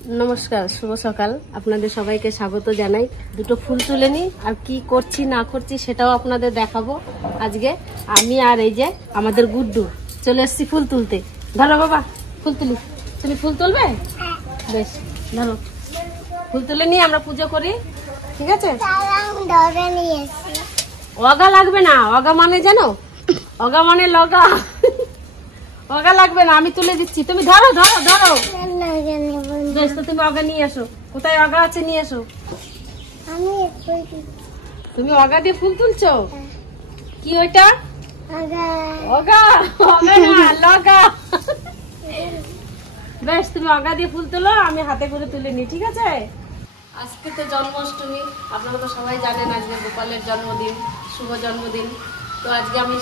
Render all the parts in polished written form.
নমস্কার, শুভ সকাল। আপনাদের সবাইকে স্বাগত জানাই। দুটো ফুল তুলে নিই, আর কি করছি না করছি সেটাও আপনাদের দেখাবো আজকে। আমি আর এই যে আমাদের গুড্ডু চলে এসেছি ফুল তুলতে। ধরো বাবা, ফুল তুলি। তুমি ফুল তুলবে? বেশ, ধরো। ফুল তুলে নিয়ে আমরা পুজো করি, ঠিক আছে? অগা লাগবে না। অগা মানে জানো? অগা মানে লগা। অগা লাগবে না, আমি তুলে দিচ্ছি। তুমি ধরো ধরো ধরো। বেশ, তো তুমি অগা নিয়ে আসো। কোথায় অগা আছে, নিয়ে আসো। তুমি অগা দিয়ে ফুল তুলছো? কি ওইটা? অগা। অগা না, লগা। বেশ, তুমি অগা দিয়ে ফুল তোলো, আমি হাতে করে তুলে নি, ঠিক আছে? আজকে তো জন্মাষ্টমী, আপনারা তো সবাই জানেন আজকে গোপালের জন্মদিন, শুভ জন্মদিন। তো আজকে আমি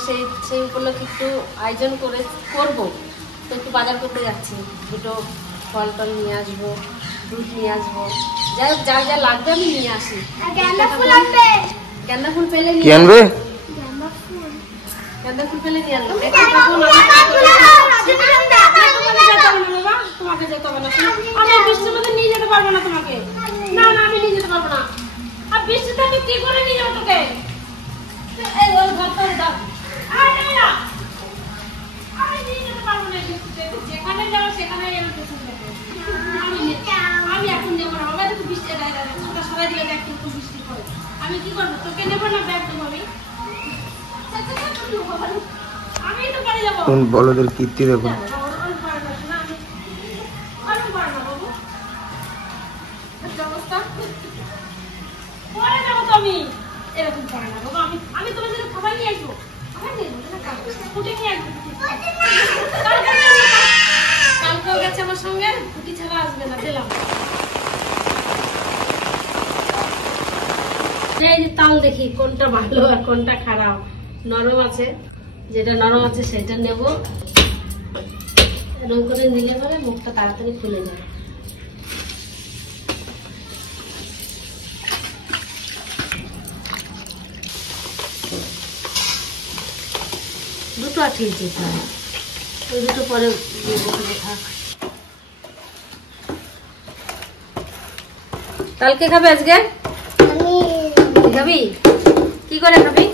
সেই উপলক্ষে একটু আয়োজন করবো। তো একটু বাজার করতে যাচ্ছি, দুটো ফল টল নিয়ে আসবো, দুধ নিয়ে আসবো, যাই হোক যা যা লাগবে আমি নিয়ে আসি। গেন্দা ফুল পেলে নিয়ে আনবে, গেন্দা ফুল পেলে নিয়ে আনবো। তোমাকে যেতে হবে না, আমি বৃষ্টির মধ্যে নিয়ে যেতে পারবো না তোমাকে। না না, আমি নিয়ে যেতে পারবো না। আর বৃষ্টিতে আমি কি করে নিয়ে যাবো তোকে? এই ওর ঘর করে দাও। আমি নিয়ে যেতে পারবো না বৃষ্টিতে, যেখানে যাবো সেখানে আমি এখন যাবো না। বাবা তো বৃষ্টি সবাই দিকে দেখ কিন্তু বৃষ্টি পড়ে, আমি কি করবো? তোকে নেবো না ব্যাগ দেবো আমি? আমি তো বাড়ি যাবো। বলদের কীর্তি দেখুন। আমি তোমার জন্য খাবার নিয়ে আসবো। কালকেও গেছে আমার সঙ্গে, ফুটি ছাড়া আসবে না, দিলাম। এই যে তাল দেখি কোনটা ভালো আর কোনটা খারাপ। নরম আছে, যেটা নরম আছে সেটা নেব। এরকম করে নিলে পরে মুখটা তাড়াতাড়ি খুলে যাবে। দুটো ঠিক যেতে হবে, ওই দুটো পরে থাক। কালকে খাবে আজকে? খাবি কি করে খাবি?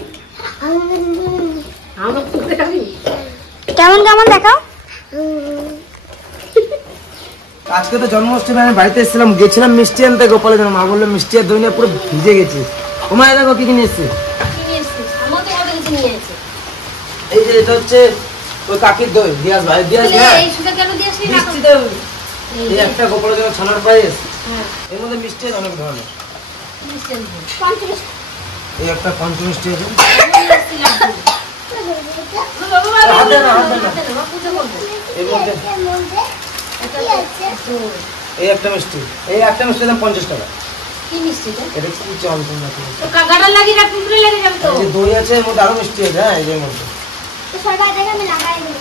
খাবি কেমন কেমন দেখাও। আজকে তো জন্মাষ্টমী, আমি বাড়িতে এসেছিলাম, গেছিলাম মিষ্টি আনতে গোপালের জন্য। মা বললো মিষ্টি আর দই নিয়ে পুরো ভিজে গেছি। ও মা দেখো কি কি নিয়ে এসছে। এই যে এটা হচ্ছে ওই কাকির দই, দিয়াস ভাই। দিয়াস মিষ্টি তো এই একটা গোপালের জন্য ছানার পায়েস। এর মধ্যে মিষ্টি আছে অনেক ধরনের। এই একটা পঞ্চমিষ্টি আছে। এই একটা মিষ্টি, এই একটা মিষ্টির দাম 50 টাকা। কি মিষ্টি? এটা কি চন্দন নাকি? তো কাকাটা লাগি না, টুকরে লাগে যাবে তো। এই দই আছে, এর মধ্যে আরো মিষ্টি আছে। হ্যাঁ, এর মধ্যে তো সবাই দেখে আমি লাগাই দেব।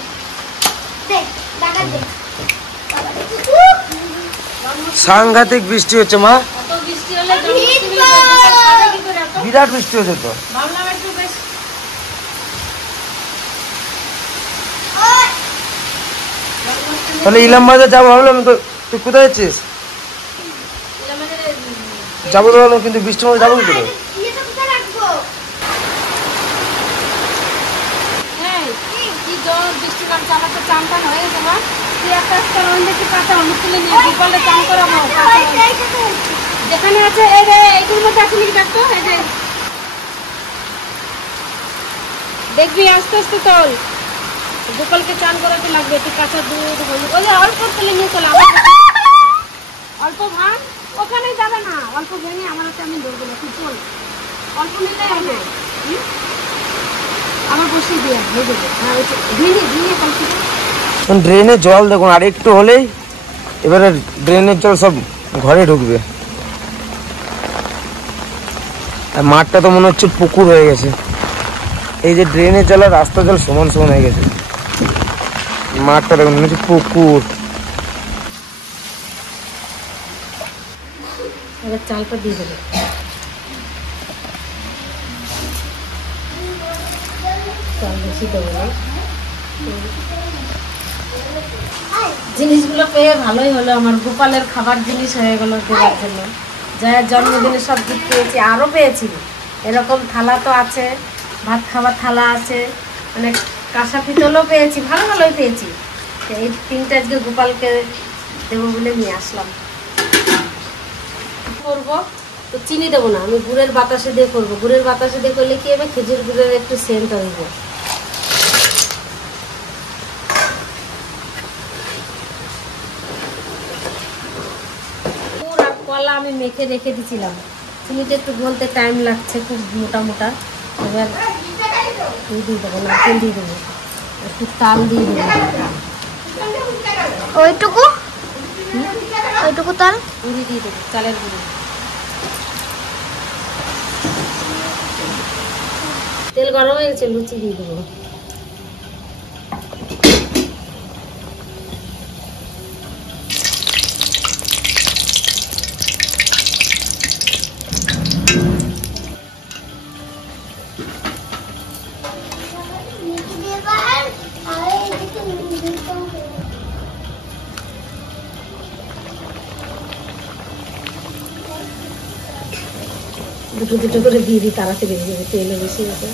দেখ লাগা দে। সাংঘাতিক বৃষ্টি হচ্ছে মা। কত বৃষ্টি হলে বিরাট বৃষ্টি হচ্ছে তো। ভাবলাম একটু বেশ। তাহলে ইলাম বাজার যাবো ভাবলাম তো। তুই কোথায় যাচ্ছিস? যাবো তো ভাবলাম, কিন্তু বৃষ্টির মধ্যে যাবো কি করে? যেখানে আছে এইগুলোর মধ্যে আছে নাকি দেখতো? দেখবি আস্তে আস্তে তোল। গোপালকে চান করাতে লাগবে, একটু কাঁচা দুধ, হলুদ, ওই অল্প তেলে নিয়ে চলে। অল্প ভাঙ, ওখানে যাবে না। অল্প ভেঙে আমার হাতে আমি ধরবো না, তুই চল। অল্প নিলে হবে। আমার বসিয়ে দিয়ে হয়ে যাবে। হ্যাঁ, ভেঙে ভেঙে ড্রেনে জল দেখুন, আর একটু হলেই এবারে ড্রেনের জল সব ঘরে ঢুকবে। আর মাঠটা তো মনে হচ্ছে পুকুর হয়ে গেছে। এই যে ড্রেনের জল আর রাস্তার জল সমান সমান হয়ে গেছে। মাঠটা দেখুন, মনে হচ্ছে পুকুর। এবার চালটা দিয়ে দেবে। চাল বেশি দেবো না। জিনিসগুলো পেয়ে ভালোই হলো, আমার গোপালের খাবার জিনিস হয়ে গেল দেওয়ার জন্য। জয়ের জন্মদিনে সব গিফট পেয়েছি, আরও পেয়েছি এরকম থালা তো আছে, ভাত খাবার থালা আছে, মানে কাঁসা পিতলও পেয়েছি, ভালো ভালোই পেয়েছি। তো এই 3টা আজকে গোপালকে দেবো বলে নিয়ে আসলাম। করবো তো চিনি দেবো না, আমি গুড়ের বাতাসে দিয়ে করবো। গুড়ের বাতাসে দিয়ে করলে কি হবে, খেজুর গুড়ের একটু সেন্ট আসবে। গুড় আর কলা আমি মেখে রেখে দিয়েছিলাম, চিনিটা একটু গলতে টাইম লাগছে, খুব মোটা মোটা। এবার দিয়ে দেবো, নারকেল দিয়ে দেবো, একটু তাল দিয়ে দেবো। ওইটুকু তাল গুঁড়ি দিয়ে দেবো, চালের গুঁড়ি। তেল গরম হয়ে গেছে, লুচি দিয়ে দেবো। দুটো দুটো করে দিয়ে দিই, তাড়াতাড়ি বেরিয়ে যাবে, তেলে বেশি গেছে।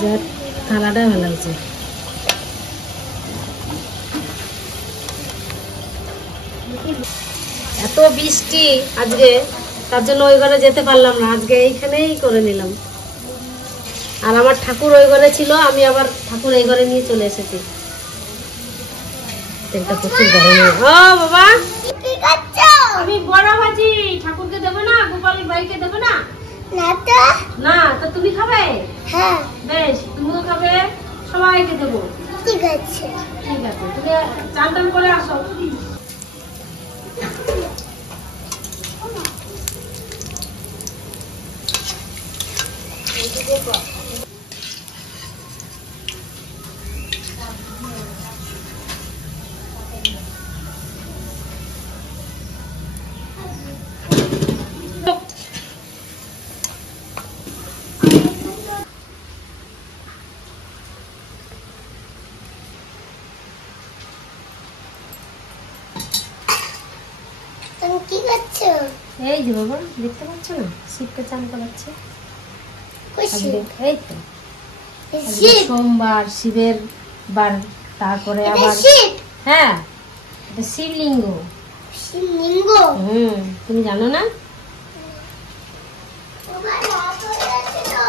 যার থালাটা ভালো লাগছে। এত বৃষ্টি আজকে, তার জন্য ওই ঘরে যেতে পারলাম না, আজকে এইখানেই করে নিলাম। আর আমার ঠাকুর ওই ঘরে ছিল, আমি আবার ঠাকুর এই ঘরে নিয়ে চলে এসেছি। তেলটা প্রচুর গরম। ও বাবা, আমি বড় ভাজি ঠাকুরকে দেবো না, গোপালের ভাইকে দেবো না? না তো তুমি খাবে? হ্যাঁ বেশ, তুমিও খাবে, সবাইকে দেবো। ঠিক আছে ঠিক আছে, তুমি চান টান করে আসো। তুমি কি করছো? এই যে বাবা, দেখতে পাচ্ছ না, শিবকে চান করাচ্ছে। খুশি এই তো আজকে শিব সোমবার, শিবের বার, তারপরে এটা আবার শিব হ্যাঁ এটা শিবলিঙ্গ। শিবলিঙ্গ তুমি জানো না? বাবা রাত হয়ে যাচ্ছে তো।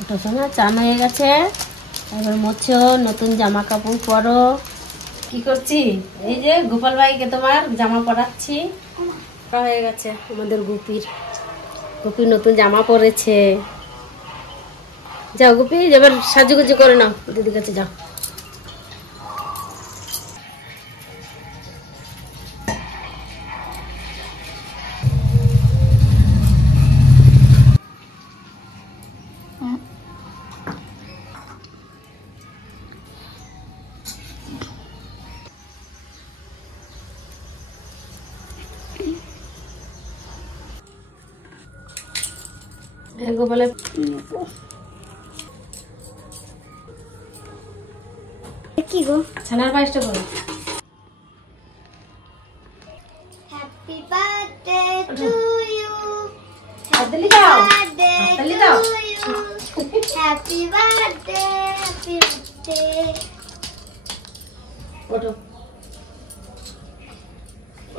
ওটা শোনা, চান হয়ে গেছে, এবার মোছো, নতুন জামা কাপড় পরো। কি করছি, এই যে গোপাল ভাইকে তোমার জামা পরাচ্ছি। হয়ে গেছে আমাদের গুপির নতুন জামা পরেছে। যাও গুপি, এবার সাজুগুজু করে নাও, দিদির কাছে যাও। গোপালের কি গো? ছানার পায়েসটা করো। হ্যাপি বার্থডে টু ইউ, হাততালি দাও, বার্থডে হাততালি টু দাও। You, happy birthday, happy birthday. ওঠো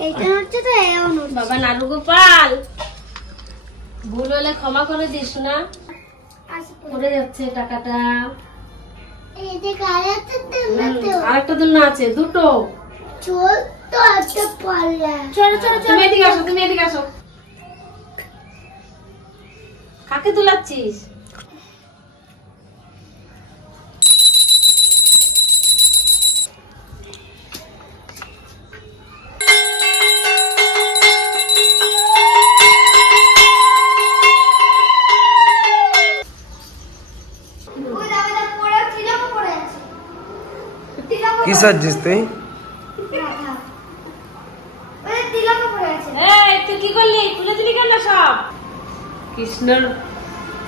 এইটা হচ্ছে তো এও নড়ছে। বাবা নানু গোপাল, ভুল হলে ক্ষমা করে দিস না, পড়ে যাচ্ছে টাকাটা। এই যে গাড়িতে দিলে তো আরেকটা দুলনা আছে, দুটো। চল তো একটা পাল্লা। চলো চলো তুমি এদিকে আসো, তুমি এদিকে আসো। কাকে তুলাচ্ছিস? ওই দাদা পড়ে তিলক পড়ে আছে। তিলক কি সাজিস তুই? ওই তিলক পড়ে আছে। এই তুই কি করলি? তুলে দিলি কেন সব?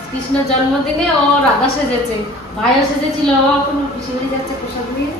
কৃষ্ণ জন্মদিনে ও রাধা সেজেছে, ভাইও সেজেছিল, ও এখন পিছু হয়ে যাচ্ছে প্রসাদ নিয়ে।